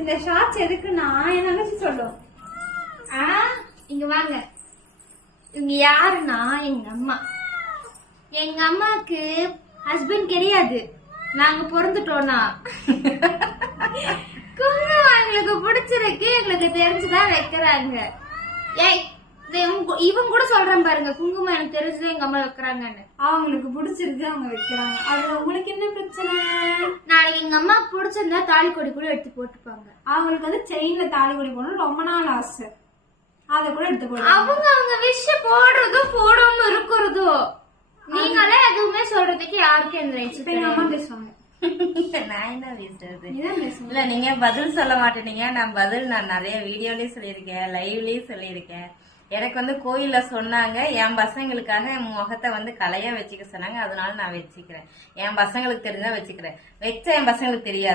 இந்த ஷார்ட்ஸ் எதுக்குன்னா என் தங்கச்சி சொல்லும். இங்க வாங்க. இவங்க யாருன்னா எங்க அம்மா. எங்க அம்மாக்கு ஹஸ்பண்ட் கிடையாது. நாங்க பிறந்துட்டோம்னா குங்குமம் எங்களுக்கு பிடிச்சிருக்கு, எங்களுக்கு தெரிஞ்சுதான் வைக்கிறாங்க. ஏய் இவங்க கூட சொல்றேன் பாருங்க, குங்குமம் எனக்கு தெரிஞ்சுதான் எங்க அம்மா வைக்கிறாங்கன்னு. அவங்களுக்கு பிடிச்சிருக்கு, அவங்க வைக்கிறாங்க. அதுல உங்களுக்கு என்ன பிரச்சனை? நாளைக்கு எங்க அம்மா பிடிச்சிருந்தா தாலி கொடி கூட எடுத்து போட்டுப்பாங்க. அவங்களுக்கு வந்து செயின்ல தாலி கொடி போடணும் ரொம்ப நாள் ஆசை, அதை கூட எடுத்து போடுவாங்க. அவங்க விஷயம் போடுறதோ போடாம இருக்கிறதோ நீங்களே எதுவுமே சொல்றதுக்கு யாருக்கும் எந்த ரைட்ஸ். எங்க அம்மா பேசுவாங்க. நான் என்ன பேசுறது? பேசுவாங்க. இல்ல நீங்க பதில் சொல்ல மாட்டேனீங்க. நான் நிறைய வீடியோலயும் சொல்லியிருக்கேன், லைவ்லயும் சொல்லியிருக்கேன். எனக்கு வந்து கோயில்ல சொன்னாங்க, என் பசங்களுக்காக என் முகத்தை வந்து கலையா வச்சுக்க சொன்னாங்க. அதனால நான் வச்சுக்கிறேன். என் பசங்களுக்கு தெரிஞ்சா வச்சுக்கிறேன். வச்ச என் பசங்களுக்கு தெரியாது.